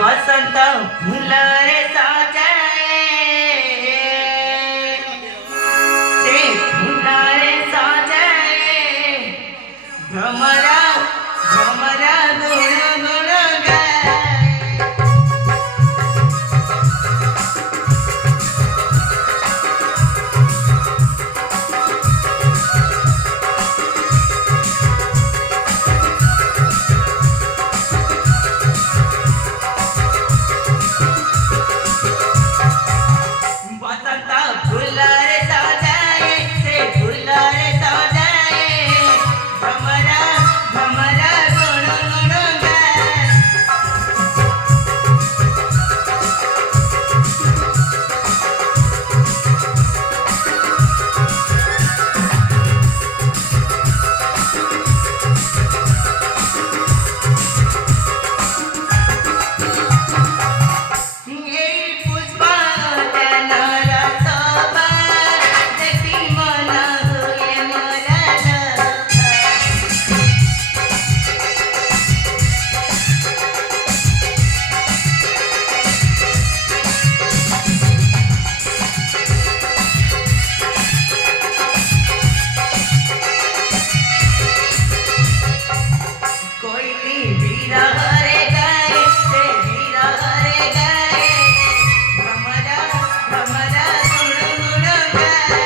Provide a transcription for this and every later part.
बसंत फुलरे सजाए से फुलरे सजाए भ्रमरा भ्रमरा गुण गुण गाए बसंत फुलरे सजाए से फुलरे सजाए भ्रमरा भ्रमरा गुण गुण गाए এই পুষ্প জ্ঞানর শোভা দেখি মন হুয়ে মোরা লোভা। कोयली बिरहरे गाए से बिरहरे गाए भ्रमरा भ्रमरा गुण गुण गाए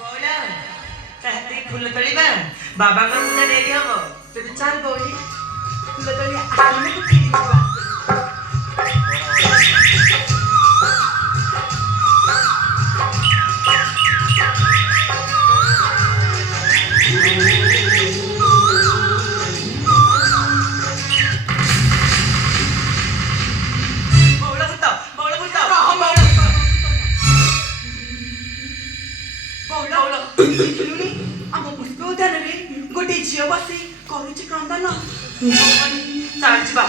বৌলা তাড়াতাড়ি ফুল তোলিবা বাবাଙ୍କ ପୂଜା ଡେରି ହବ ତେବେ ଚାଲ ବଉଳି ଫୁଲ ତୋଳି ଆମେ ଫେରିଯିବା। ବଉଳ ଭୂତ ବଉଳ ଭୂତ ବଉଳ ଦେଖିଲୁଣି ଆମ ପୁଷ୍ପ ଉଦ୍ୟାନରେ ଗୋଟେ ଝିଅ ବସି କରୁଛି କ୍ରନ୍ଦନ ଚାଲ ଯିବା